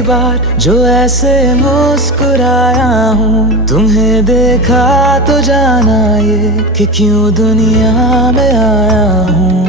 पहली बार जो ऐसे मुस्कुराया हूँ, तुम्हें देखा तो जाना ये कि क्यों दुनिया में आया हूँ।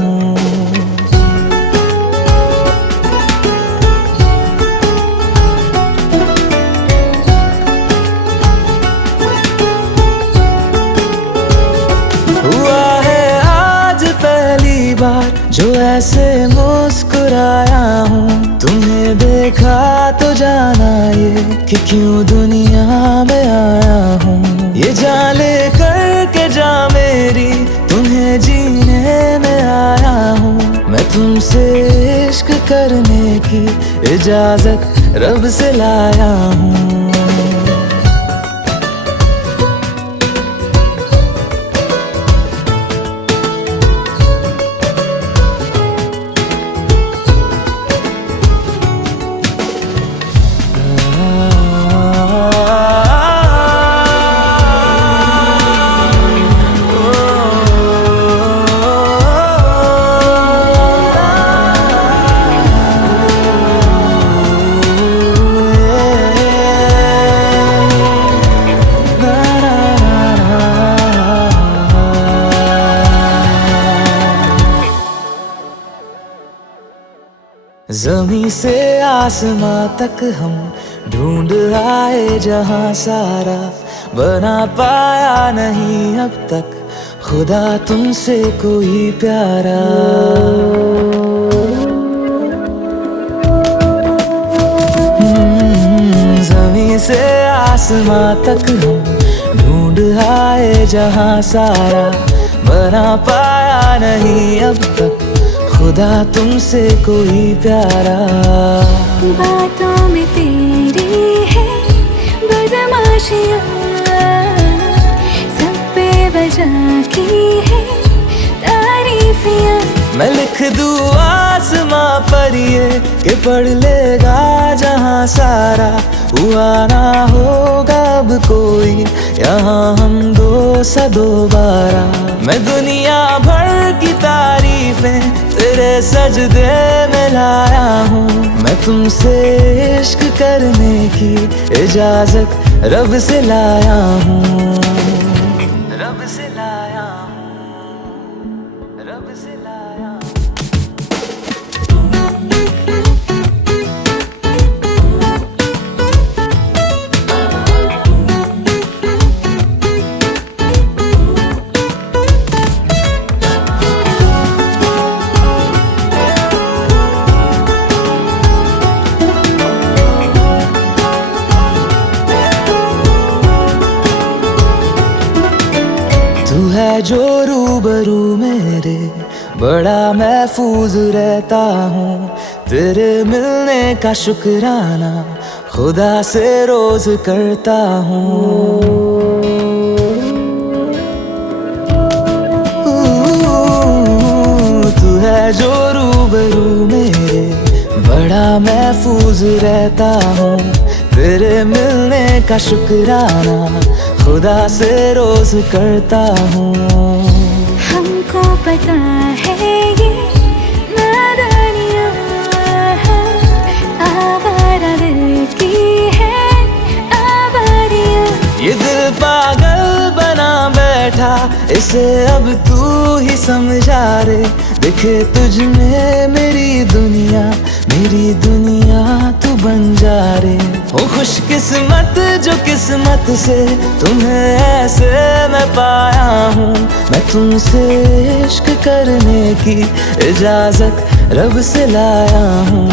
हुआ है आज पहली बार जो ऐसे मुस्कुराया हूँ, तुम्हें देखा तो जाना ये कि क्यों दुनिया में आया हूँ। ये जान ले करके जा मेरी, तुम्हें जीने में आया हूँ। मैं तुमसे इश्क करने की इजाजत रब से लाया हूँ। ज़मीं से आसमां तक हम ढूंढ आए जहां सारा, बना पाया नहीं अब तक खुदा तुमसे कोई प्यारा। ज़मीं से आसमां तक हम ढूंढ आए जहां सारा, बना पाया नहीं अब तक खुदा तुमसे कोई प्यारा। बातों में तेरी है बदमाशियाँ, सब पे वजह की है तारीफियाँ। मैं लिख दूँ आसमां पर ये कि पढ़ लेगा जहां सारा, हुआ ना होगा अब कोई यहाँ हम दो सा दोबारा। मैं दुनिया भर की तारीफें तेरे सजदे में लाया हूँ। मैं तुमसे इश्क करने की इजाजत रब से लाया हूँ। रब से लाया हूँ, रब से लाया हूँ। तू है जो रूबरू मेरे, बड़ा महफूज रहता हूँ। तेरे मिलने का शुक्राना खुदा से रोज करता हूँ। तू है जो रूबरू मेरे, बड़ा महफूज रहता हूँ। तेरे मिलने का शुक्राना खुदा से रोज करता हूँ। हमको पता है ये नादानियाँ आवारा दिल की है आवारियाँ। ये दिल पागल बना बैठा, इसे अब तू ही समझा रे। दिखे तुझ में मेरी दुनिया तू बन जा रे। हो खुशकिस्मत जो किस्मत से तुम्हें ऐसे मैं पाया हूँ। मैं तुमसे इश्क करने की इजाजत रब से लाया हूँ।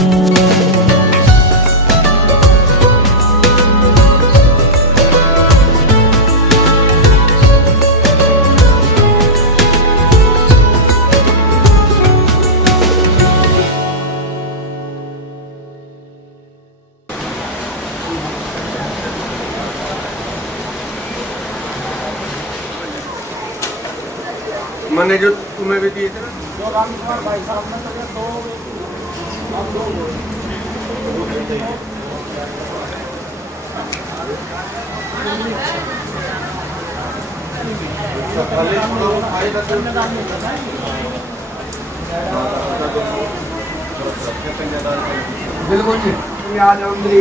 मैंने जो तुम्हें भी दिए थे ना, जो रामकुमार भाई साहब ने तो ये दो हम दो खाली बिल्कुल जी। आज ओम श्री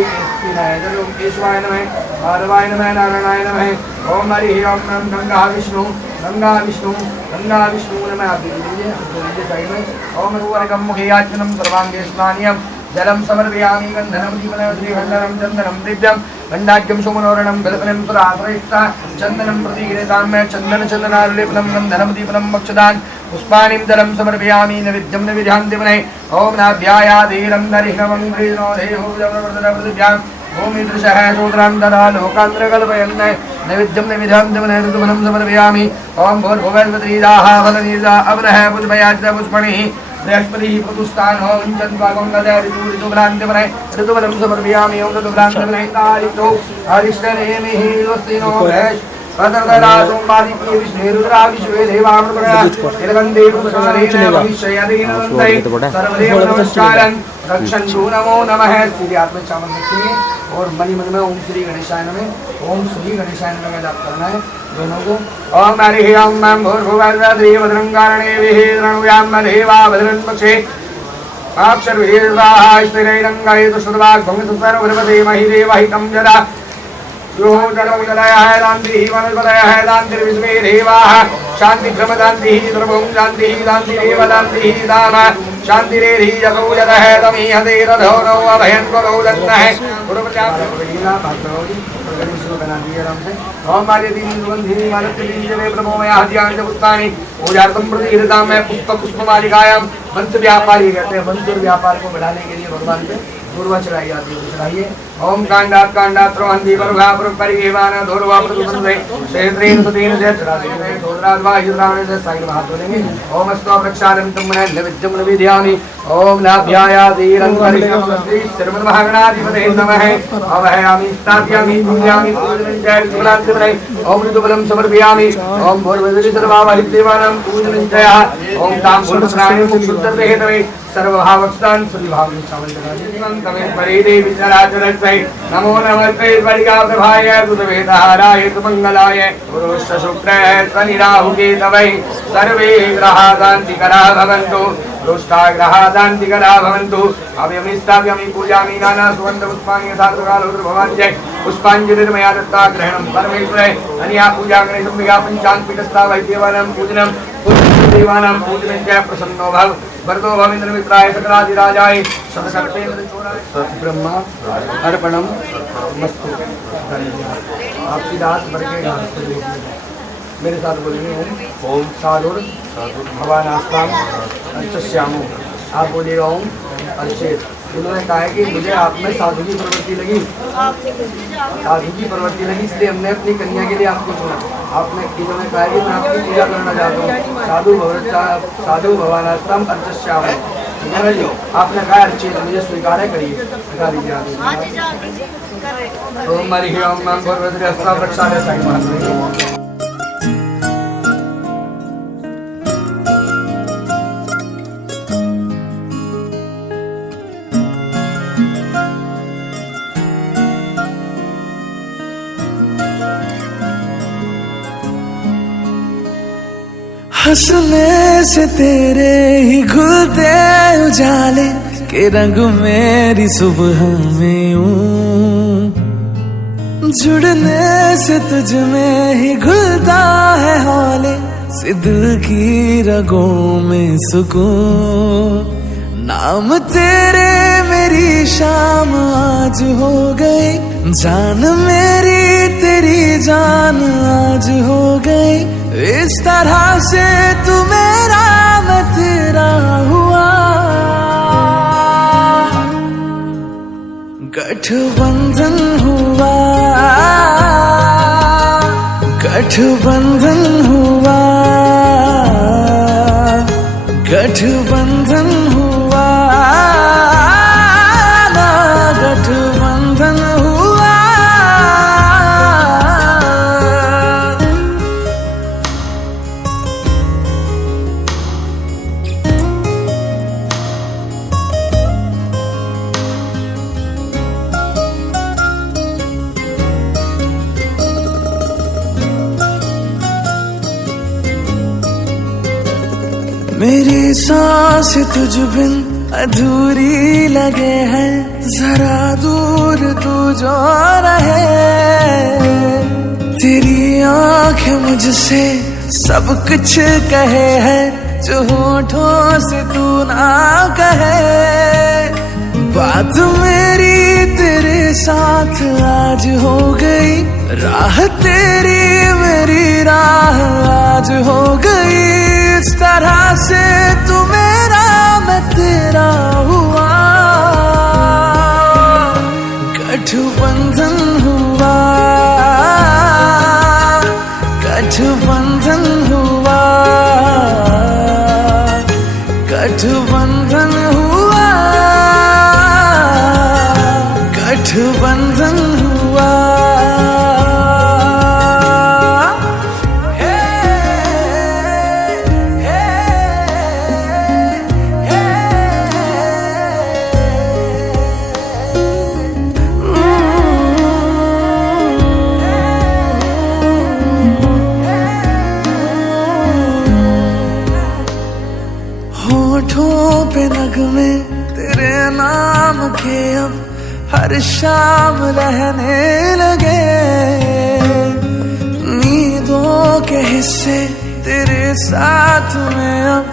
केशवाय नमः, माधवाय नमः, नारायणाय नमः। ओम हरि ओम नम गंगा विष्णु गंगा विष्णु गंगा विष्णु नमः। आप लीजिए साइड में। ओम रूपरकम मुखे याचनम सर्वांगे स्नानियम जलम समर्पयामि गंधनम दीपनम श्रीगंधनम चंदनम दिव्यम गंडाख्यम सुमनोरणम बिल्पनम सुराश्रयिता चंदनम प्रतिगृहतां में चंदन चंदनारुलेपनम गंधनम दीपनम मोक्षदान पुष्पाणिं जलम समर्पयामि नैवेद्यं नैवेद्यां दिवने। ओम नाभ्यायाधीरं दरिह्नवं प्रीणो देहो जवरवर्धनप्रतिभ्याम् ओम ईदृशः शूद्रां ददा लोकान्तरकल्पयन् नैवेद्यं नैवेद्यां दिवने ऋतुवनं समर्पयामि। ओम भूर्भुवस्वत्रीजाः फलनीर्जा अवनः पुष्पयाच पुष्पणिः बृहस्पतिः प्रतुस्तान ओम चन्द्रगङ्गद ऋतुभ्रान्तिवने ऋतुवनं समर्पयामि। ओम ऋतुभ्रान्तिवने तारितो अरिष्टनेमिः स्वस्तिनो भैष अतर्गला सोमवारी की विष्णुरुद्रा विश्वे देवामृतया तिलकंदे पुष्करेण भविष्ययदीनवन्दै सर्वदेव नमस्कारं रक्षन्तु नमो नमः। श्री आत्मा चावल रखिए और मणि मन में ओम श्री गणेशाय नमः ओम श्री गणेशाय नमः का जाप करना है दोनों को। ओम हरि ओम नमः भूर्भुवस्वः भद्रंगारणे विहिरणुयां देवा भद्रं पक्षे अक्षर विहिर्वाः स्थिरैरङ्गाय तुष्टवाग् भंगसुतर्वभृवते महिदेवहितं जरा यो जलमुदलयः दान्तिः वनस्पतयः दान्तिर्विश्वे देवाः शान्तिक्रमदान्तिः सर्वं शान्तिः दान्तिरेव दान्तिः दाम शान्तिरेधि जगौ जतः तमीहते रथो नो अभयं करो दन्नः ओम मार्यतीं सुगन्धिनी मालतीं जले प्रभोमया ध्यान पुष्पाणि पूजार्थं प्रतिगृहतां में पुष्पमालिकायां वंश व्यापारी कहते हैं। वंश व्यापार को बढ़ाने के लिए भगवान के दूर्वा चढ़ाई जाती है, चढ़ाइए। ओम कांडात कांडात रोहंदी परभा परिगेवान धोरवा प्रदुषंदे क्षेत्रेन सतेन से चढ़ा देंगे धोराद्वा हिद्रावण से साइड में हाथ धोलेंगे। ओम अस्तु प्रक्षालनं तम्मने नैवेद्यं नैवेद्यामि। ओम नाभ्यायाधीरं परिणम श्री श्रीमन्महागणाधिपते नमः। अवहयामि स्थापयामि पूजयामि पूजनं जय सुबलांतिवने ओम ऋतुबलं समर्पयामि। ओम भोर्वदि सर्वावहिदेवानां पूजनं जय। ओम ताम्बूलप्राणिं शुद्धर्वेहेतवे सर्वभावस्तान सुविभाव तमे परे देवी चराचरस्यै नमो नमस्ते परिगा प्रभाय सुतवेदहाराय सुमंगलाय पुरुष शुक्र शनि राहु केतवै सर्वे ग्रहा शान्तिकरा भवन्तु दुष्टा ग्रहा शान्तिकरा भवन्तु। अभयमिष्टाभ्यमि पूजामि नाना सुगन्ध पुष्पाणि यथार्थकालोर्भवाञ्जय पुष्पाञ्जलिर्मया दत्ता ग्रहणं परमेश्वरे अन्या पूजा गणेशं विगा पञ्चाङ्गपीठस्था वैद्यवानां पूजनं देवानां पूजनं च प्रसन्नो भव वरदो भवेन्द्र मित्राय सकलाधिराजाय शतकर्तेन्द्र चोराय ब्रह्मा अर्पणम मस्तु। आप सीधा वर्गे मेरे साथ बोलेंगे ओम साधुर भवानास्ताम अर्चस्यामो। आप बोलिएगा ओम अर्चेत। उन्होंने कहा है कि मुझे आप में साधु की प्रवृत्ति लगी, साधु की प्रवृत्ति लगी, इसलिए हमने अपनी कन्या के लिए आपको चुना। आपने इन्होंने कहा है कि मैं आपकी पूजा करना चाहता हूँ। साधु भवानास्ताम अर्चस्यामो। आपने कहा अर्चित, मुझे स्वीकार है, करिए लगा दीजिए आप। ओम हरि ओम नमः भगवते हस्ता प्रक्षालय साई महात्मा। हंसने से तेरे ही खुलते उजाले के रंग मेरी सुबह में यूं जुड़ने से तुझ में ही घुलता है हौले से दिल की रगों में सुकून। नाम तेरे मेरी शाम आज हो गई, जान मेरी तेरी जान आज हो गई। इस तरह से तू मेरा मैं तेरा हुआ। गठबंधन हुआ, गठबंधन हुआ, गठबंधन हुआ ना, गठबंधन हुआ। मेरी सांस तुझ बिन अधूरी लगे है, जरा दूर तू जो रहे, तेरी आंखें मुझसे सब कुछ कहे है जो होठों से तू ना कहे। बात मेरी तेरे साथ आज हो गई, राह तेरी मेरी राह आज हो गई। इस तरह से तू मेरा मैं तेरा हुआ, गठबंधन हुआ, गठबंधन हुआ, गठबंधन हुआ, गठबंधन हुआ। होठों पे नगमे तेरे नाम के अब हर शाम रहने लगे। नींदों के हिस्से तेरे साथ में अब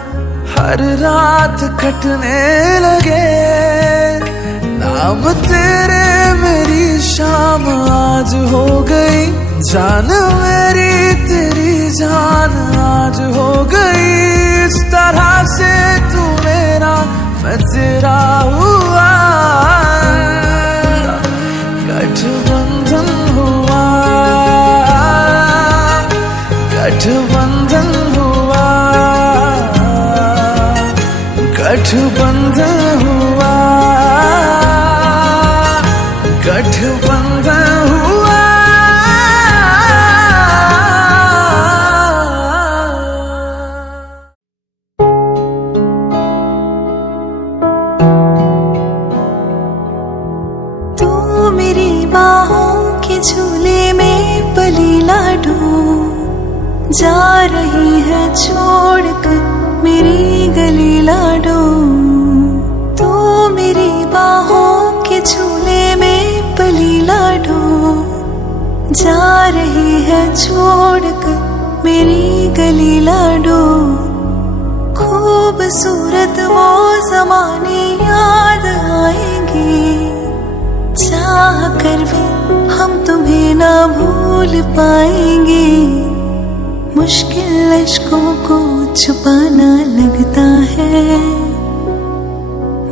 हर रात कटने लगे। नाम तेरे मेरी शाम आज हो गई, जान मेरी तेरी जान आज हो गई। इस तरह से तू मेरा मैं तेरा हुआ, गठबंधन हुआ, गठबंधन हुआ, गठबंधन हुआ, गठबंधन हुआ। झूले में पली लाडू जा रही है छोड़कर मेरी गली लाडू। तू मेरी बाहों के झूले में पली लाडू जा रही है छोड़कर मेरी गली लाडू। खूबसूरत वो ज़माने याद आएंगे, चाह कर भी हम तुम्हें ना भूल पाएंगे। मुश्किल अश्कों को छुपाना लगता है,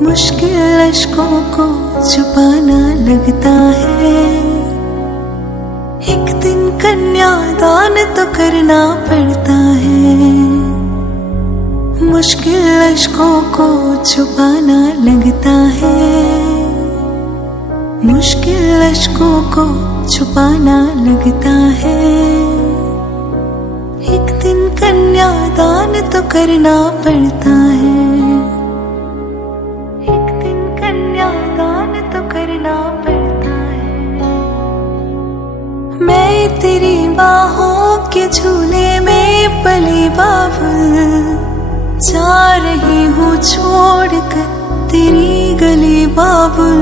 मुश्किल अश्कों को छुपाना लगता है। एक दिन कन्यादान तो करना पड़ता है, मुश्किल अश्कों को छुपाना लगता है, मुश्किल अश्कों को छुपाना लगता है। एक दिन कन्यादान तो करना पड़ता है, एक दिन कन्यादान तो करना पड़ता है। मैं तेरी बाहों के झूले में पली बाबुल जा रही हूँ छोड़कर तेरी गली बाबुल।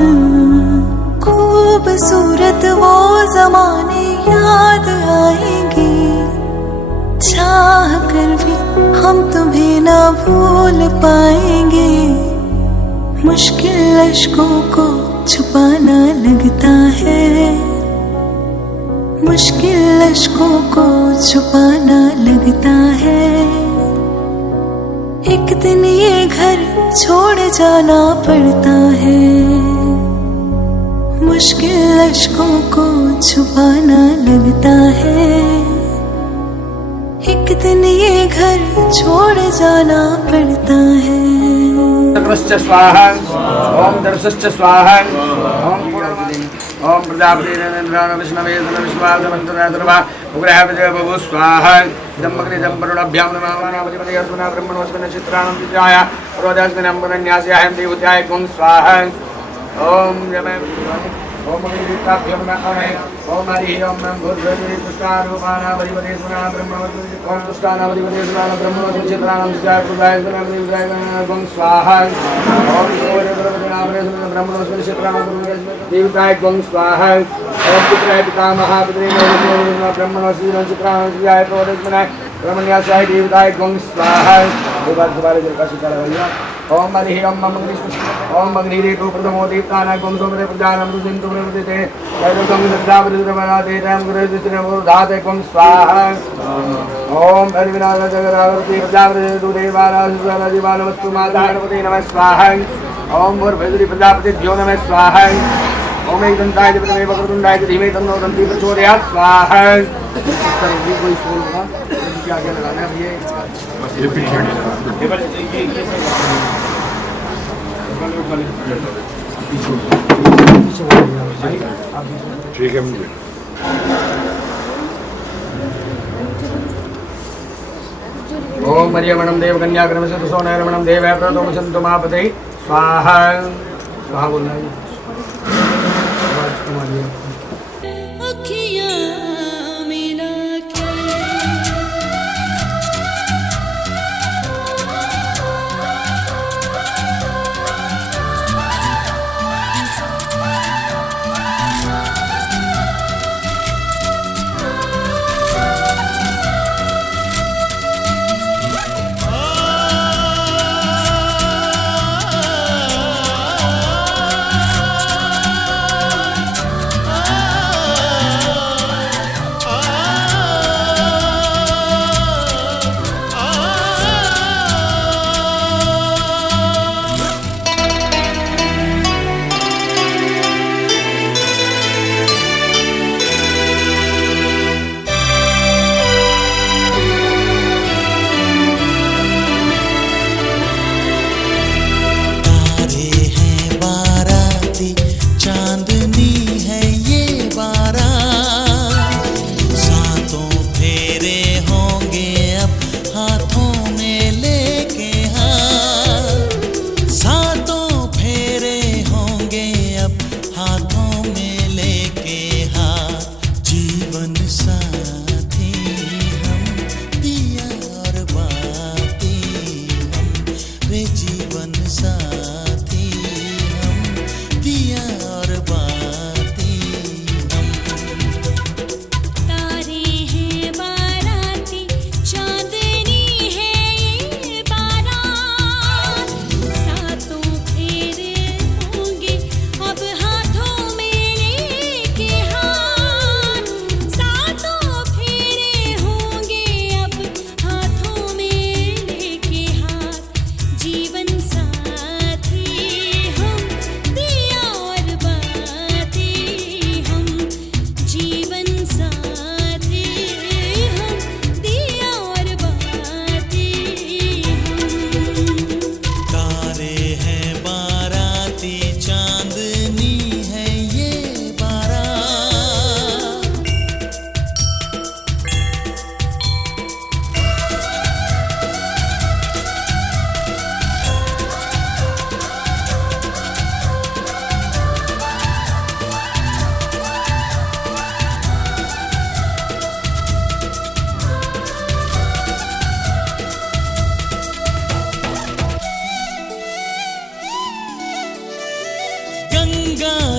खूबसूरत वो ज़माने याद आएंगे, चाह कर भी हम तुम्हें ना भूल पाएंगे। मुश्किल अश्कों को छुपाना लगता है, मुश्किल अश्कों को छुपाना लगता है। एक दिन ये घर छोड़ जाना पड़ता है, मुश्किल अश्कों को छुपाना लगता है। एक दिन ये घर छोड़ जाना पड़ता है। सर्वस्य स्वाहा ओम दर्शस्य स्वाहा ओम ओम प्रजापति विष्णवे विश्वासमंत्रवा उग्रह विजय बभु स्वाहा दम्मग्नि दम्परुणाभ्यां नमः नामपति अर्जुना ब्रह्मणोस्मिन् चित्राणं विद्याय रोदास्मिन् अम्बरन्यास्याहं देवत्याय कुं स्वाहा ओम जय ओम अग्निदेवताभ्यो नमः। ओम हरि ओम नमः भूर्भुवः तुष्टारूपाणां वरिवदेशुनां ब्रह्मवद् ओम तुष्टानां वरिवदेशुनां ब्रह्मवद् चित्राणां जय पुजाय गं स्वाहा। ओम सूर्यदेवतानां ब्रह्मवद् चित्राणां देवताय गं स्वाहा। ओम पितराय पितामहाय पितॄणां ब्रह्मवद् चित्राणां जय पुजाय ब्रह्मण्यासाय देवताय गं स्वाहा। दोबारा जल का शिकार भैया। ओम हरि ओम मम ओम अग्निरेतो प्रथमो देवतानां गं सोमरे प्रजानां रुजिन्तु प्रवृते वैरगं सद्दावृतवरा देतां गुरुदित्रमो धाते गं स्वाहा। ओम हरिविनाश जगदावृति प्रजावृतो देवानां जीवानवस्तु मातागणपते नमः स्वाहा। ओम भूर्भुवः प्रजापतिभ्यो नमः स्वाहा। ओम एकदन्ताय विद्महे वक्रतुण्डाय धीमहि तन्नो दन्ति प्रचोदयात् स्वाहा। कोई बोलना क्या क्या लगाना है भैया? ये पीछे ठीक है मुझे ओम मरियमणं देवकन्या क्रमशः सोनरमणं देवै प्रथम संतुमापते स्वाहा। स्वाहा बोलना है।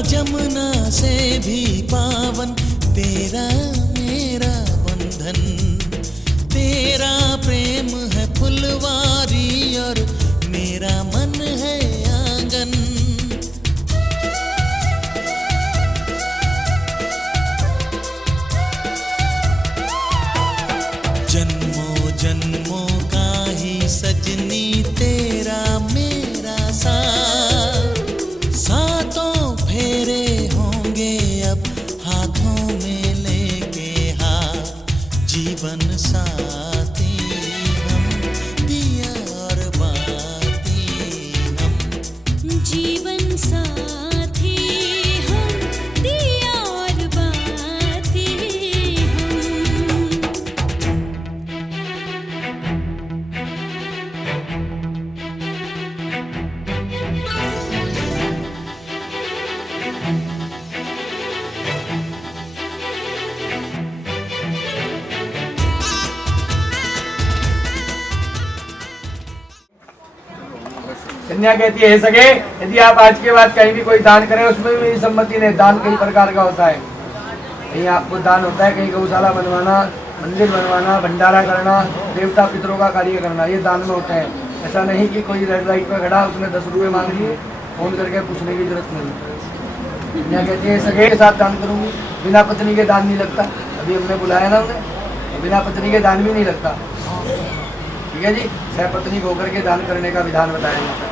जमुना से भी पावन तेरा मेरा बंधन, तेरा प्रेम है फुलवारी और मेरा मन है आंगन। जन्मों जन्मों का ही सजनी तेरा मेरा साथ, सातों फेरे होंगे अब हाथों में लेके हाथ, जीवन साथी हम दिया और बाती हम। कन्या कहती है, हे सगे, यदि आप आज के बाद कहीं भी कोई दान करें उसमें भी मेरी सम्मति नहीं। दान कई प्रकार का होता है, कहीं आपको दान होता है, कहीं गौशाला बनवाना, मंदिर बनवाना, भंडारा करना, देवता पितरों का कार्य करना, ये दान में होते हैं। ऐसा नहीं कि कोई रेड लाइट पर खड़ा उसने 10 रुपये मांग लिए, फोन करके पूछने की जरूरत नहीं। कन्या कहती है, सगे के साथ दान करूंगी, बिना पत्नी के दान नहीं लगता। अभी हमने बुलाया ना उन्हें, बिना पत्नी के दान भी नहीं लगता। ठीक है जी, सहपत्नी होकर के दान करने का विधान बताया जाता है।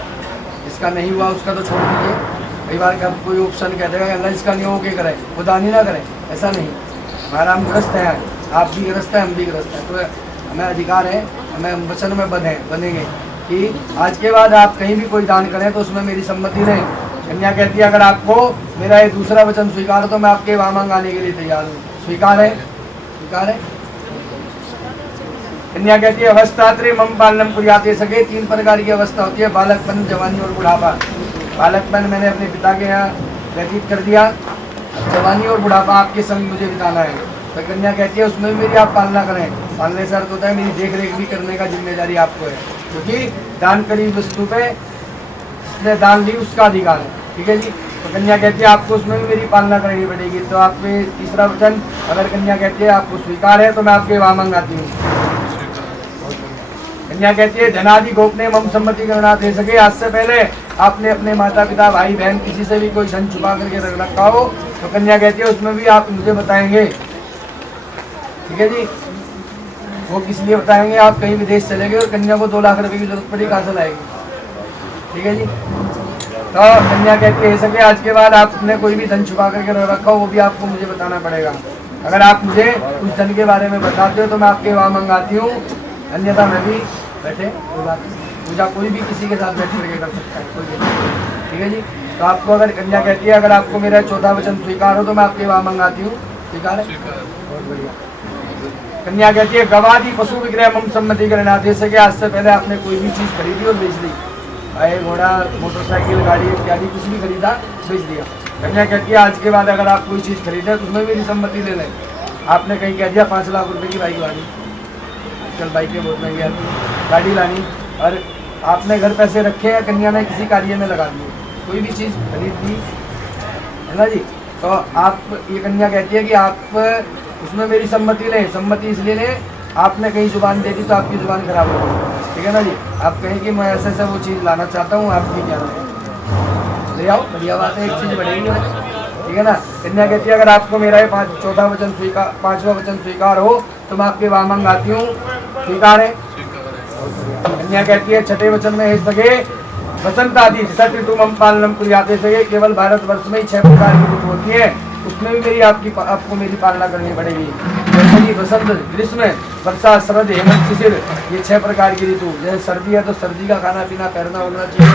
इसका नहीं हुआ उसका तो छोड़ दीजिए। कई बार का कोई ऑप्शन कह देगा अल्लाह इसका नहीं हो के करे, वो दान ही ना करें, ऐसा नहीं। हमारा हम ग्रस्त हैं, आप भी ग्रस्त हैं, हम भी ग्रस्त हैं, तो हमें अधिकार है, हमें वचन में बनेंगे कि आज के बाद आप कहीं भी कोई दान करें तो उसमें मेरी सम्मति नहीं। कन्या कहती है, अगर आपको मेरा ये दूसरा वचन स्वीकार हो तो मैं आपके वामंग आने के लिए तैयार हूँ। स्वीकार है? स्वीकार है? कन्या कहती है, अवस्थात्रे मम पालनम कुर्याते सके। 3 प्रकार की अवस्था होती है, बालकपन, जवानी और बुढ़ापा। बालकपन मैंने अपने पिता के यहाँ व्यतीत कर दिया, जवानी और बुढ़ापा आपके संग मुझे बिताना है। तो कन्या कहती है, उसमें भी मेरी आप पालना करें। पालने से अर्थ होता है मेरी देख रेख भी करने का जिम्मेदारी आपको है, क्योंकि दान करी वस्तु पे जिसने दान ली उसका अधिकार है। ठीक है जी। तो कन्या कहती है, आपको उसमें भी मेरी पालना करनी पड़ेगी। तो आपके तीसरा वचन, अगर कन्या कहती है आपको स्वीकार है तो मैं आपके वामंग आती हूँ। कन्या कहती है, धनादि गोपने मम सम्मति करना दे सके। आज से पहले आपने अपने माता पिता, भाई बहन, किसी से भी कोई धन छुपा करके रख रखा हो तो कन्या कहती है उसमें भी आप मुझे बताएंगे। ठीक है जी। वो किस लिए बताएंगे? आप कहीं विदेश चले गए और कन्या को 2 लाख रुपए की जरूरत पड़ी, कहाँ से लाएगी? ठीक है जी। तो कन्या कहती है, सके आज के बाद आपने कोई भी धन छुपा करके रख रखा हो वो भी आपको मुझे बताना पड़ेगा। अगर आप मुझे उस धन के बारे में बताते हो तो मैं आपके वहाँ मंगाती हूँ, अन्यथा मैं भी बैठे कोई बात नहीं। पूजा कोई भी किसी के साथ बैठ करके कर सकता है, कोई भी। ठीक है जी। तो आपको अगर कन्या कहती है, अगर आपको मेरा चौथा वचन स्वीकार हो तो मैं आपके वहाँ मंगाती हूँ। स्वीकार है? बहुत बढ़िया। कन्या कहती है, गवादी पशु विक्रय मम सम्मति करना दे सके। आज से पहले आपने कोई भी चीज़ खरीदी और बेच दी, भाई घोड़ा, मोटरसाइकिल, गाड़ी इत्यादि कुछ भी खरीदा, बेच दिया। कन्या कहती है, आज के बाद अगर आप कोई चीज़ खरीदे तो उसमें मेरी सम्मति ले लें। आपने कहीं कह दिया 5 लाख रुपए की बाइक लानी, आजकल बाइकें बहुत महंगी आती है, गाड़ी लानी, और आपने घर पैसे रखे हैं, कन्या ने किसी कार्य में लगा दिए, कोई भी चीज़ खरीद दी, है ना जी। तो आप, ये कन्या कहती है कि आप उसमें मेरी सम्मति लें। सम्मति इसलिए लें, आपने कहीं जुबान दे दी तो आपकी जुबान खराब हो गई। ठीक है ना जी। आप कहें कि मैं ऐसे से वो चीज़ लाना चाहता हूँ, आपकी क्या ले आओ, बढ़िया बात है, एक चीज़ बढ़ेगी। ठीक है ना। कन्या कहती है, अगर आपको मेरा ये पांचवा वचन स्वीकार हो तो मैं आपके वामंग आती हूँ। स्वीकार है? कन्या कहती है, छठे वचन में, हे सगे, वसंत आदि सठ ऋतु मम पालनम कुर्याते सगे। केवल भारतवर्ष में ही 6 प्रकार की ऋतु होती है, उसमें भी मेरी आपको मेरी पालना करनी पड़ेगी। जैसे कि वसंत, ग्रीष्म, वर्षा, शरद, हेमंत, शिशिर, ये 6 प्रकार की ऋतु। जैसे सर्दी है तो सर्दी का खाना पीना, पहनना उड़ना चाहिए,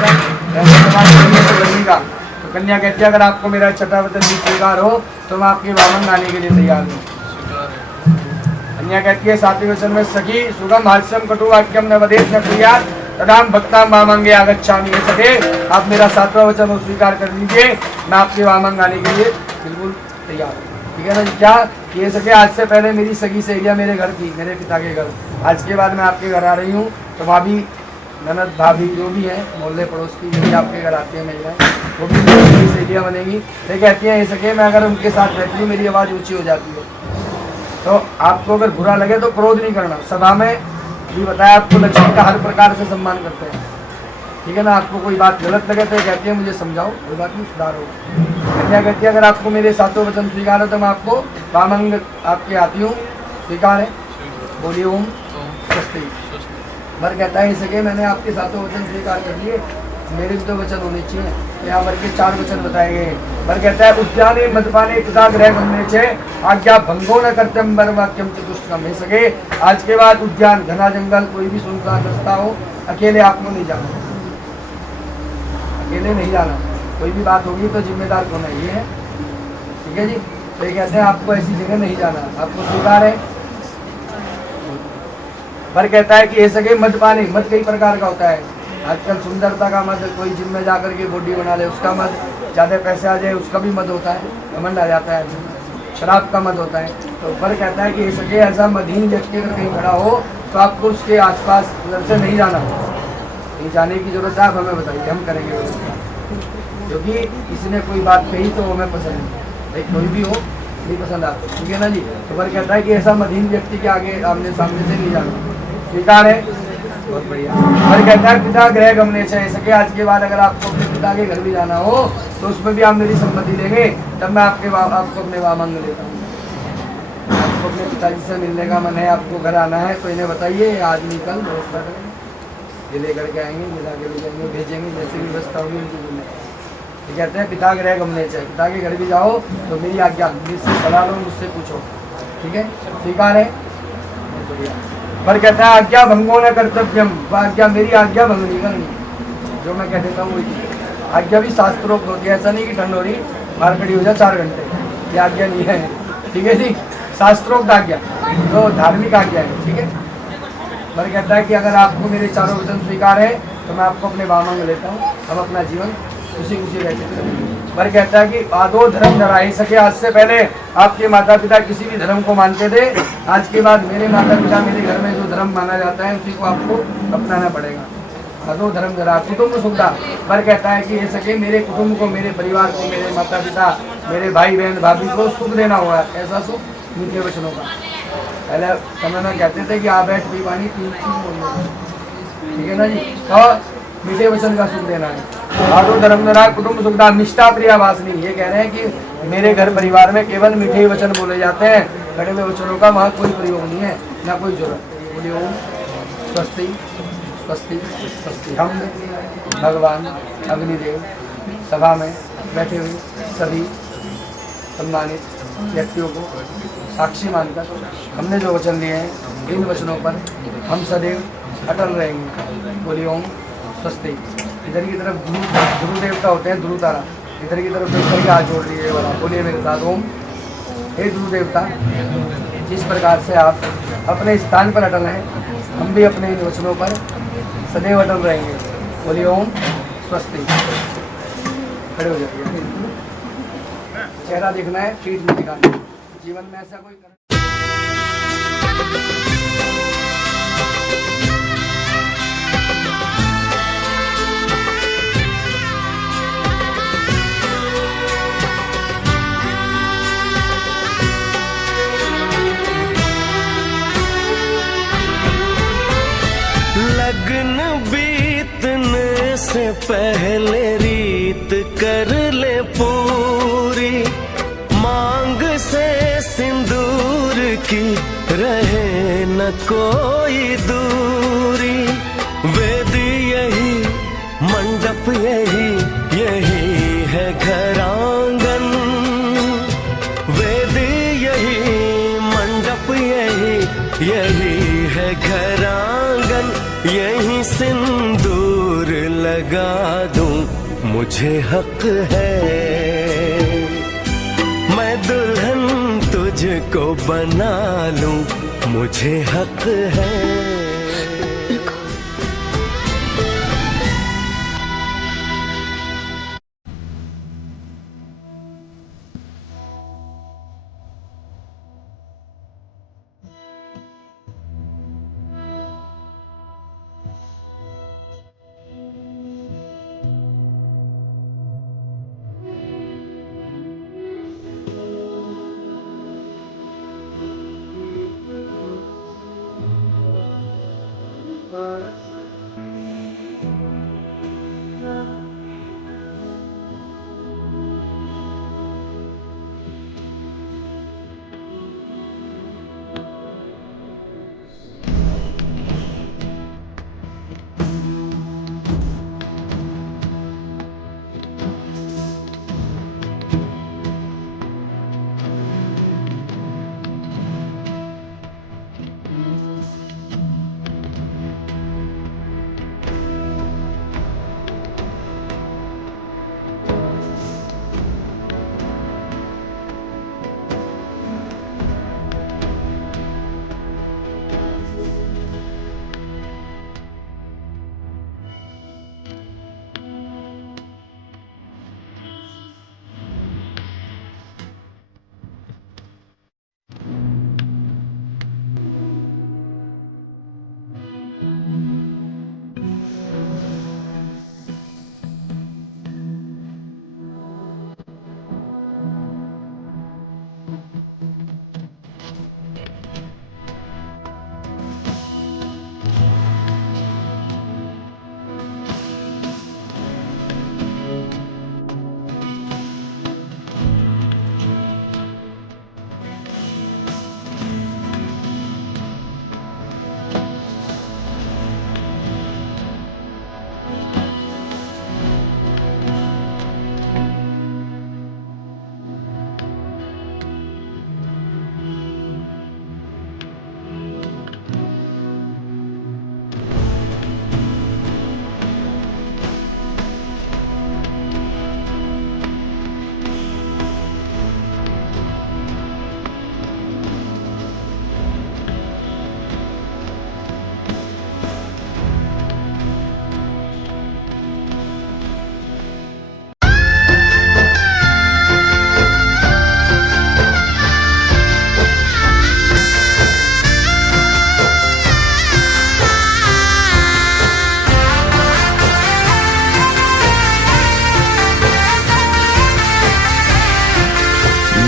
तो गर्मी का। तो कन्या कहती है, अगर आपको मेरा छठा वचन स्वीकार हो तो मैं आपके वामन आने के लिए तैयार हूँ। कन्या कहती है, 7वें वचन में, सखी सुगम हास्यम कटु वाक्यम न वदेश न क्रिया तदाम भक्ताम वामंगे आगच्छामि। ये सके आप मेरा 7वां वचन स्वीकार कर लीजिए, मैं आपके वामंग आने के लिए बिल्कुल तैयार हूँ। ठीक है ना जी। क्या ये सके, आज से पहले मेरी सगी सहेलियाँ मेरे घर थी, मेरे पिता के घर, आज के बाद मैं आपके घर आ रही हूँ, तो भाभी, ननद, भाभी जो भी है, मोहल्ले पड़ोस की, यदि आपके घर आती है महिलाएं, वो भी मेरी सहेलियाँ बनेगी। ये कहती हैं, ये सके मैं अगर उनके साथ बैठी हूँ मेरी आवाज़ ऊँची हो जाती है, तो आपको अगर बुरा लगे तो क्रोध नहीं करना। सभा में भी बताया आपको, लक्ष्मी का हर प्रकार से सम्मान करते हैं। ठीक है ना। आपको कोई बात गलत लगे तो कहती है मुझे समझाओ, कोई बात नहीं, सुधार हो। कन्या कहती है, अगर आपको मेरे 7वें वचन स्वीकार हो तो मैं आपको वामंग आपके आती हूँ। स्वीकार है? बोलिए ओम स्वस्ति। वर कहता है, सके मैंने आपके 7वें वचन स्वीकार कर लिए, मेरे भी तो वचन होने चाहिए। यहाँ वर के 4 वचन बताए गए हैं। वर कहता है, उद्याने मदपाने पिता ग्रह गमने छे आज्ञा भंगो न करतम वर वाक्यम चतुष्टकम। हे सके आज के बाद उद्यान, घना जंगल, कोई भी सुनसान रास्ता हो, अकेले आपको नहीं जाना, अकेले नहीं जाना। कोई भी बात होगी तो जिम्मेदार कौन है? ये है। ठीक है जी। तो ये कहते हैं आपको ऐसी जगह नहीं जाना, आपको स्वीकार है? पर कहता है कि ये सके मद पाने, मद कई प्रकार का होता है। आजकल सुंदरता का मद, कोई जिम में जा करके बॉडी बना ले उसका मद, ज़्यादा पैसे आ जाए उसका भी मद होता है, घमंड आ जाता है, शराब का मद होता है। तो पर कहता है कि ये सके ऐसा मदहीन व्यक्ति अगर कहीं खड़ा हो तो आपको उसके आसपास उधर से नहीं जाना। कहीं जाने की जरूरत है आप हमें बताइए, हम करेंगे व्यवस्था। क्योंकि किसी ने कोई बात कही तो हमें पसंद नहीं, भाई कोई भी हो नहीं पसंद आपको, ठीक है ना जी। तो पर कहता है कि ऐसा मदीन व्यक्ति के आगे आमने सामने से नहीं जाना, स्वीकार है, बहुत बढ़िया। पर कहता है पिता गृह गमने से सके, आज के बाद अगर आपको अपने पिता के घर भी जाना हो तो उसमें भी आप मेरी सम्मति लेंगे, तब मैं आपको अपने वामंग लेता हूँ। आपको अपने पिताजी से मिलने का मन है, आपको घर आना है तो इन्हें बताइए, आज नहीं कल व्यवस्था करेंगे, ये लेकर के आएंगे, मिला के ले जाएंगे, भेजेंगे, जैसे भी व्यवस्था होगी उनकी जिम्मेदारी। ये कहते हैं पिता गृह गमने चाहिए, पिता के घर भी जाओ तो मेरी आज्ञा, मुझसे सलाह लो, मुझसे पूछो, ठीक है, स्वीकार है, बहुत बढ़िया। पर कहता है आज्ञा भंगो न कर्तव्यम, आज्ञा मेरी आज्ञा भंग नहीं करनी, जो मैं कह देता हूँ वही। आज्ञा भी शास्त्रोक्त होती है, ऐसा नहीं कि ठंड हो रही बाहर खड़ी हो जाए 4 घंटे, ये आज्ञा नहीं है, ठीक है जी, शास्त्रोक्त आज्ञा, तो धार्मिक आज्ञा है, ठीक है। पर कहता है कि अगर आपको मेरे चारों वचन स्वीकार है तो मैं आपको अपने वामंग लेता हूँ, हम अपना जीवन खुशी खुशी रहते हैं। पर कहता है कि आदो धर्म धरा ही सके, आज से पहले आपके माता पिता किसी भी धर्म को मानते थे, आज के बाद मेरे माता पिता मेरे घर में जो धर्म माना जाता है उसी को आपको अपनाना पड़ेगा। आदो धर्म धरा कुटुंब सुखदा, पर कहता है कि ये सके मेरे कुटुंब को, मेरे परिवार को, मेरे माता पिता, मेरे भाई बहन भाभी को सुख देना होगा, ऐसा सुख मीठे वचनों का। पहले समय में कहते थे कि आ बैठ भी पानी 3 चीज बोलना, ठीक है ना जी, और मीठे वचन का सुख देना है। आदो धर्मधरा कुटुंब सुखदा निष्ठा प्रिया वासनी, ये कह रहे हैं कि मेरे घर परिवार में केवल मीठे ही वचन बोले जाते हैं, कड़वे वचनों का वहाँ कोई प्रयोग नहीं है, ना कोई जरूरत। बोलिए ओम स्वस्ति स्वस्ति स्वस्ति। हम भगवान अग्निदेव सभा में बैठे हुए सभी सम्मानित व्यक्तियों को साक्षी मानकर हमने जो वचन लिए हैं इन वचनों पर हम सदैव अटल रहेंगे। बोलिए ओम स्वस्ति। इधर की तरफ ध्रुव देवता होते हैं, ध्रुव तारा, इधर की तरफ देख करके हाथ जोड़ लिए वाला, बोलिए मेरे साथ ओम। हे ध्रुव देवता, जिस प्रकार से आप अपने स्थान पर अटल हैं, हम भी अपने इन वचनों पर सदैव अटल रहेंगे। बोलिए ओम स्वस्ति। खड़े हो जाइए, चेहरा देखना है, पीठ नहीं दिखाना। जीवन में ऐसा कोई लगन बीतने से पहले रीत कर ले पूरी, मांग से सिंदूर की रहे न कोई दूरी। वेद यही मंडप यही यही है घर आंगन, वेद यही मंडप यही यही है घर आंगन, यही सिंदूर लगा दूं मुझे हक है, मैं दुल्हन तुझको बना लूं मुझे हक है।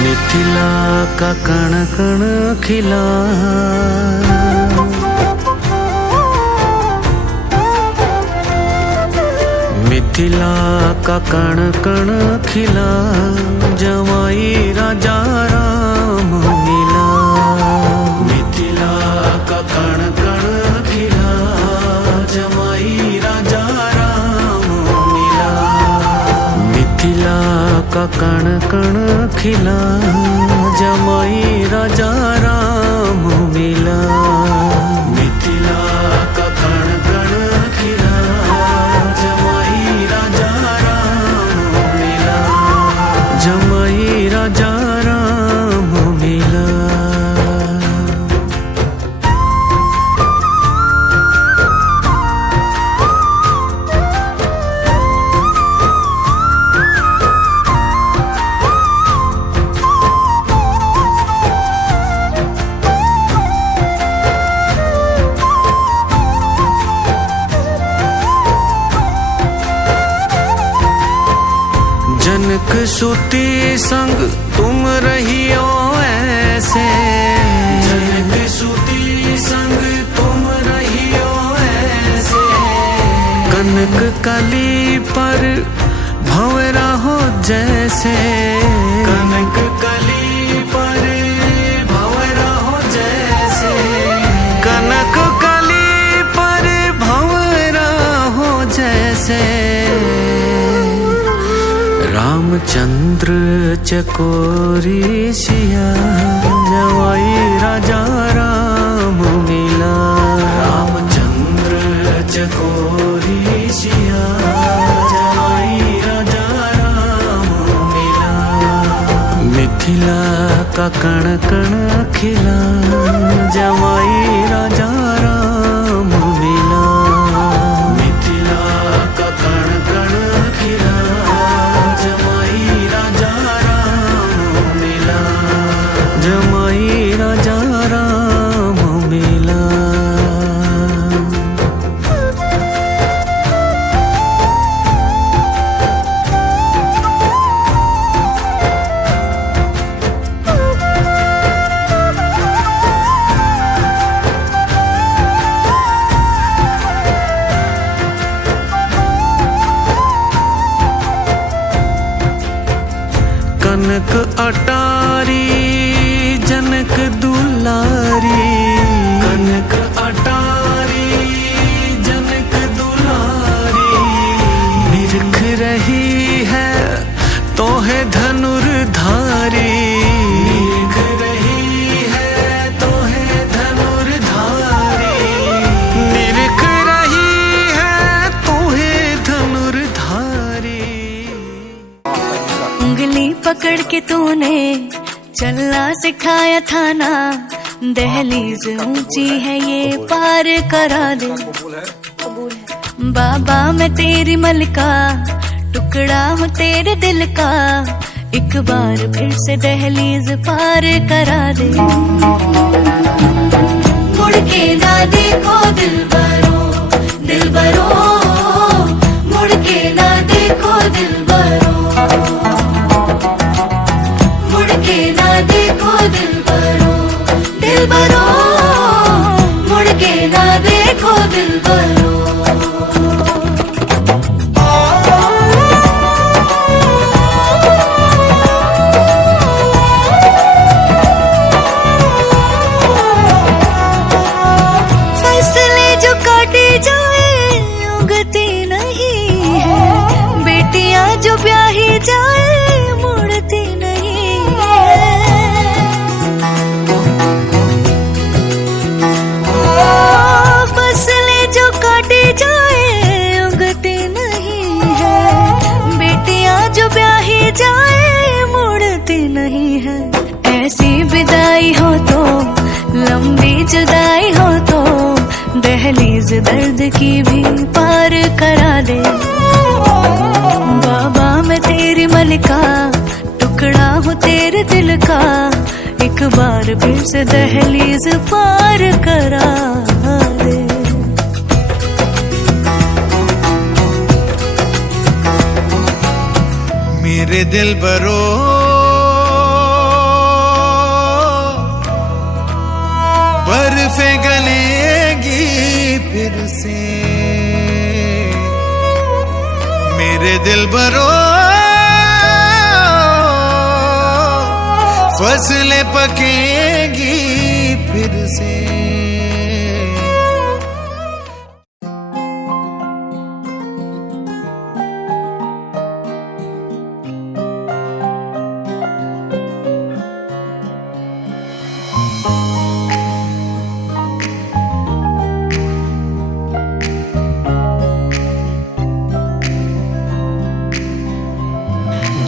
मिथिला का कण कण खिला, मिथिला का कण कण खिला, जमाई राजा राम मिला। मिथिला का कण कण खिला, जमाई राजा राम मिला। मिथिला का कण कण खिला, जमाई राजा राम मिला। मिथिला का कण कण खिला, जमाई राजा राम मिला। जमाई राजा राम मिला। जनक सुती संग तुम रहियो ऐसे, जनक सुती संग तुम रहियो ऐसे। कनक कली पर भंवरा हो जैसे, कनक कली पर भंवरा हो जैसे। कनक कली पर भंवरा हो जैसे। रामचंद्र चकोरी सिया, जमाई राजा राम मिला। रामचंद्र चकोरी सिया, जमाई राजा राम मिला। मिथिला का कण कण खिला, जमाई राजा राम मिला। मिथिला का कण कण खिला, जमाई राजा राम मिला। जमाई राजा राम मिला। कनक अटारी जनक दुलारी, कनक अटारी जनक दुलारी। निरख रही है तोहे धनुर्धारी, निरख रही है तोहे धनुर्धारी। निरख रही है तोहे धनुर्धारी। उंगली पकड़ के तूने चलना सिखाया था ना, दहलीज ऊंची है ये पार करा दे। बाबा मैं तेरी मलका, टुकड़ा हूँ तेरे दिल का, एक बार फिर से दहलीज पार करा दे। मुड़ के ना देखो दिलबरो, दिलबरो, मुड़ के ना देखो दिलबरो। मुड़ के ना देखो दिलबरो, दिलबरो, मुड़ के ना देखो दिलबरो। फसलें जो काटी जाए उगती नहीं है, बेटियां जो ब्याही जाए मुड़ती नहीं है। फसलें जो काटी जाए उगती नहीं है, बेटियां जो ब्याही जाए मुड़ती नहीं है। ऐसी विदाई हो तो, लंबी जुदाई हो तो, दहलीज दर्द की भी पार करा दे। बाबा मैं तेरी मलिका, टुकड़ा हूँ तेरे दिल का, एक बार फिर से दहलीज पार करा दे। मेरे दिल बरो फिर से। मेरे दिल भरो फसलें पकेंगी फिर से।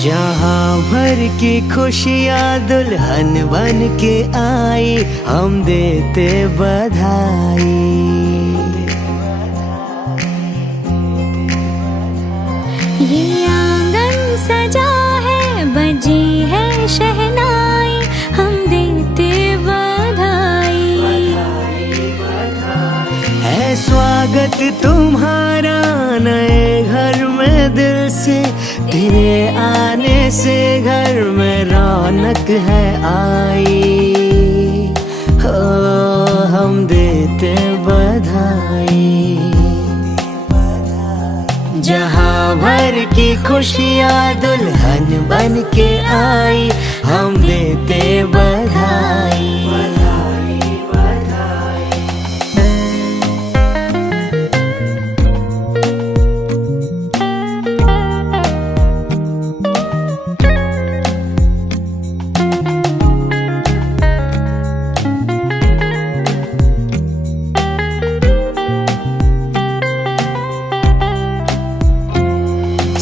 जहाँ भर की खुशियाँ दुल्हन बन के आई, हम देते बधाई। ये आंगन सजा है, बजी है शहनाई, हम देते बधाई। है स्वागत तुम्हारा नए घर में दिल से, तेरे आने से घर में रौनक है आई। हो हम देते बधाई। जहाँ भर की खुशियाँ दुल्हन बन के आई, हम देते बधाई।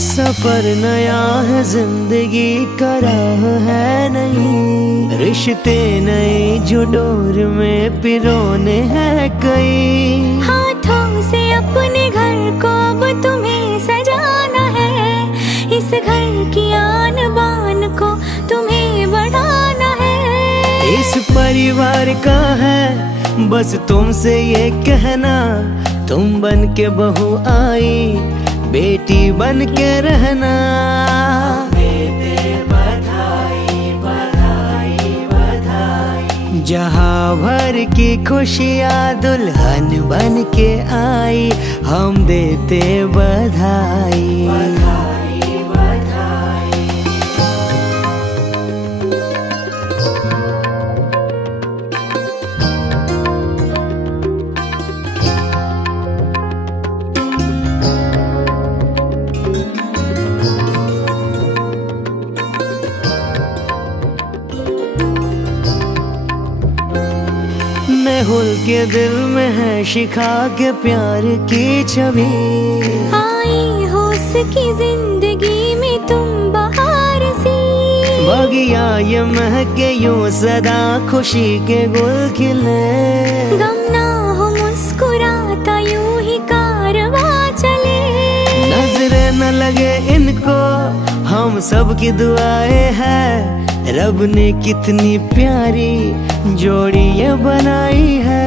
सफर नया है, जिंदगी का राह है नई, रिश्ते नए जो डोर में पिरोने हैं कई। हाथों से अपने घर को अब तुम्हें सजाना है, इस घर की आन बान को तुम्हें बढ़ाना है। इस परिवार का है बस तुमसे ये कहना, तुम बन के बहू आई, बेटी बन के रहना। देते बधाई बधाई बधाई। जहाँ भर की खुशियाँ दुल्हन बन के आई, हम देते बधाई बधाई बधाई। मेहुल के दिल में है शिखा के प्यार की छवि, आई हो उसकी जिंदगी में तुम बहार सी। बगिया ये महके यूं सदा खुशी के गुल खिले, गम ना हो मुस्कुराता यूं ही कारवां चले। नजरें न लगे इनको हम सब की दुआएं हैं, रब ने कितनी प्यारी जोड़ी ये बनाई है।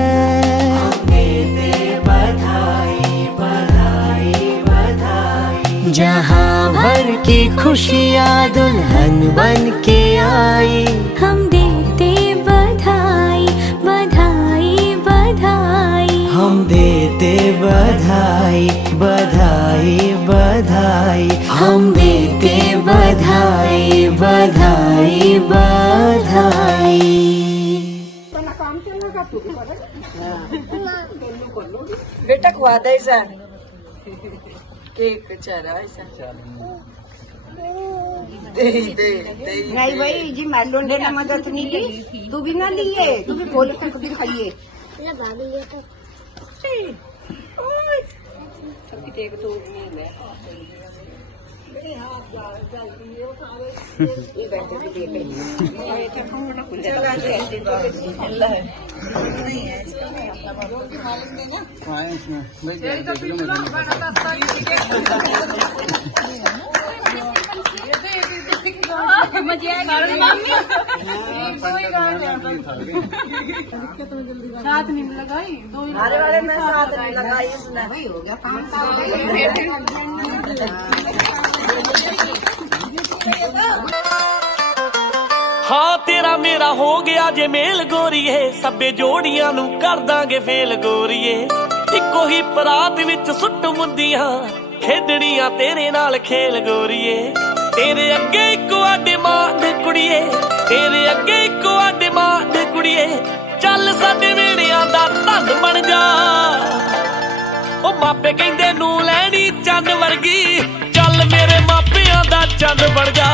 देते बधाई बधाई बधाई। जहाँ भर की खुशियाँ दुल्हन बन के आई, हम देते बधाई बधाई बधाई। हम देते बधाई बधाई बधाई। हम देते बधाई बधाई बधाई। बेटा खुआ दे ऐसा केक चला ऐसा नहीं भाई जी मैलोन लेना मदद नहीं ली, तू भी ना लिए, तू भी बोले तक दिन खाइए। साथ नहीं लगाई दो हमारे वाले में साथ नहीं लगाई इसने हो गया काम हाँ तेरा मेरा हो गया जे मेल गोरीए, सब्बे जोड़ियां नू कर दांगे फेल गोरीए। ਇੱਕੋ ਹੀ ਪਰਾਤ ਵਿੱਚ ਸੁੱਟ ਮੁੰਦੀਆਂ ਖੇਡਣੀਆਂ ਤੇਰੇ ਨਾਲ ਖੇਲ ਗੋਰੀਏ ਤੇਰੇ ਅੱਗੇ ਇੱਕੋ ਡਿਮਾਂਡ ਕੁੜੀਏ ਤੇਰੇ ਅੱਗੇ ਇੱਕੋ ਡਿਮਾਂਡ ਕੁੜੀਏ ਚੱਲ ਸਾਡੇ ਵੇੜਿਆਂ ਦਾ ਧੰਨ ਬਣ ਜਾ ਉਹ ਮਾਪੇ ਕਹਿੰਦੇ ਨੂੰ ਲੈਣੀ ਚੰਨ ਵਰਗੀ ਚੱਲ ਮੇਰੇ ਮਾਪਿਆਂ ਦਾ ਚੰਨ ਬਣ ਜਾ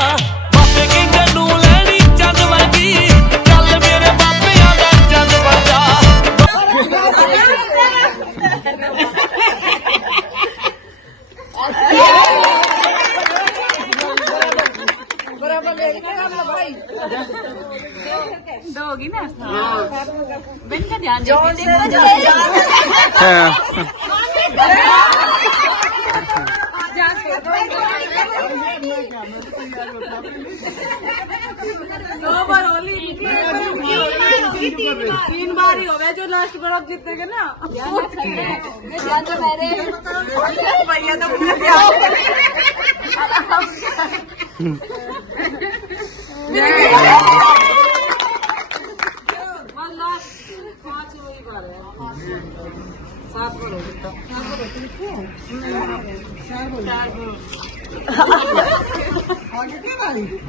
ਮਾਪੇ ਕਹਿੰਦੇ ਨੂੰ ਲੈਣੀ ਚੰਨ ਵਰਗੀ ਚੱਲ ਮੇਰੇ ਮਾਪਿਆਂ ਦਾ ਚੰਨ ਬਣ ਜਾ दोगी ना बहन का ध्यान दो बार होली 3 बार ही हो गए जो लास्ट बार आप जीतेंगे ना भैया तो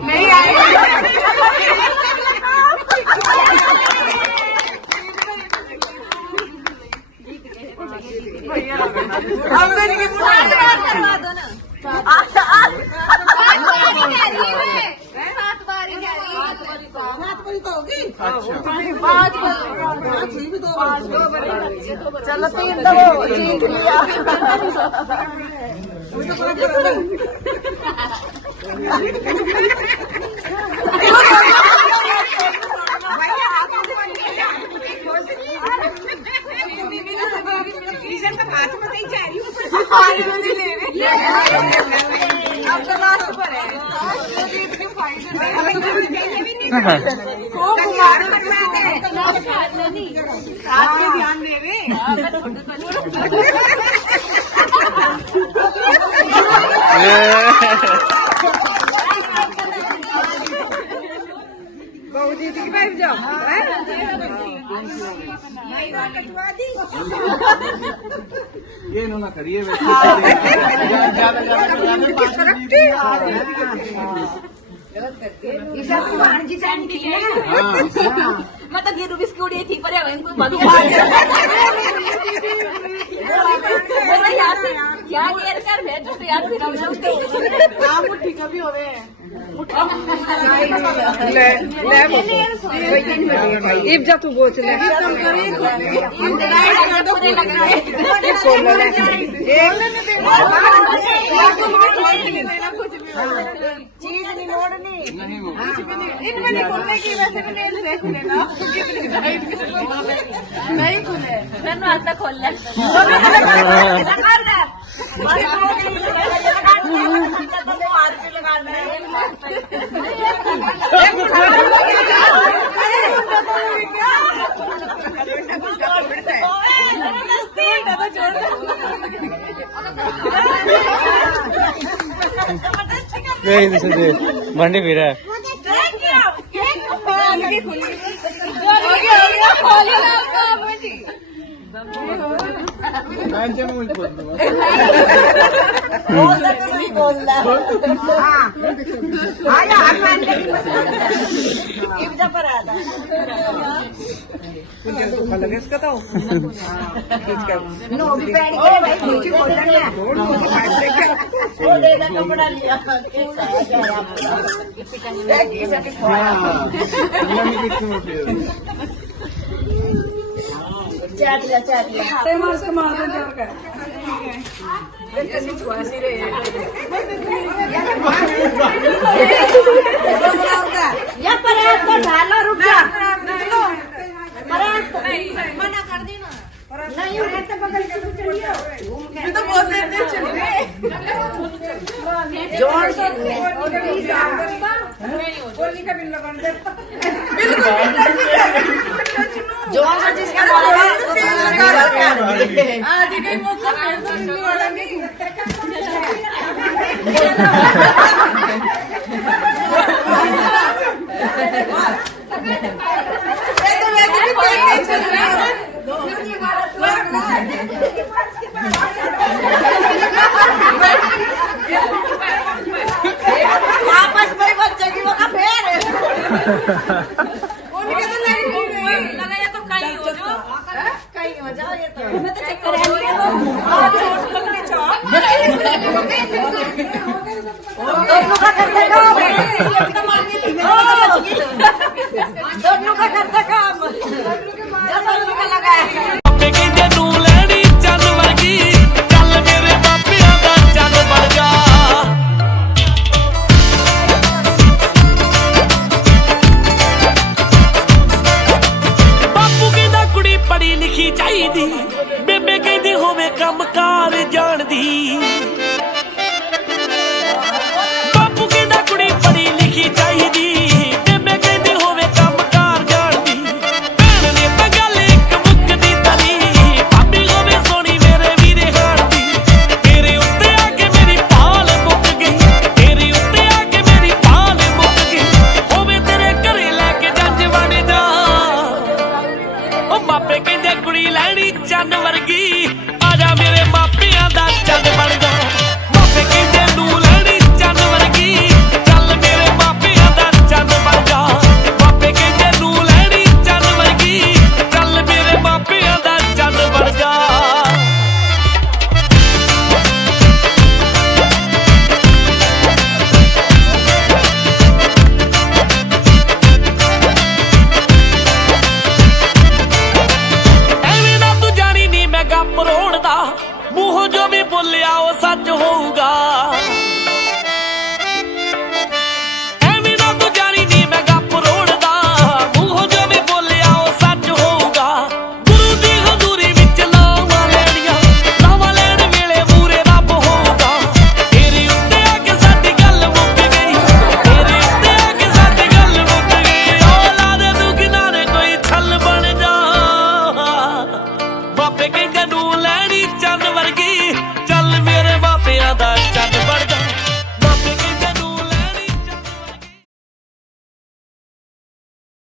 नहीं आए करवा दो ना 7 बार तो होगी 5 चलो 3 तो जीत लिया ध्यान दे रहे ये ना करिए मैं तो गिरू बिस्कुट ही थी पर इनको क्या घेर कर भेजो तो यार मुट्ठी कभी हो रहे इब जा तू बोच ले चीज नहीं मोड़नी इनमें नहीं खुलने की वैसे भी नहीं खुले मैंने आज तक खोल लिया मंडी फिर है या पर आपको ढालो रुक जा मना कर देना नहीं तो बगल के तो चलिए तो बहुत देर चलिए जोर से गोली का बिल लगा दे जोर से जिसका बोला आज कहीं मौका नहीं वालेंगे ये तो वैसे भी वापस कोई बच्चे की वो का फेर उनके तो नहीं लगा ये तो कहीं हो जो कहीं हो जाओ ये तो मैं तो चेक कर रही हूं आज रोज पकड़ी चो दोनों का कर देगा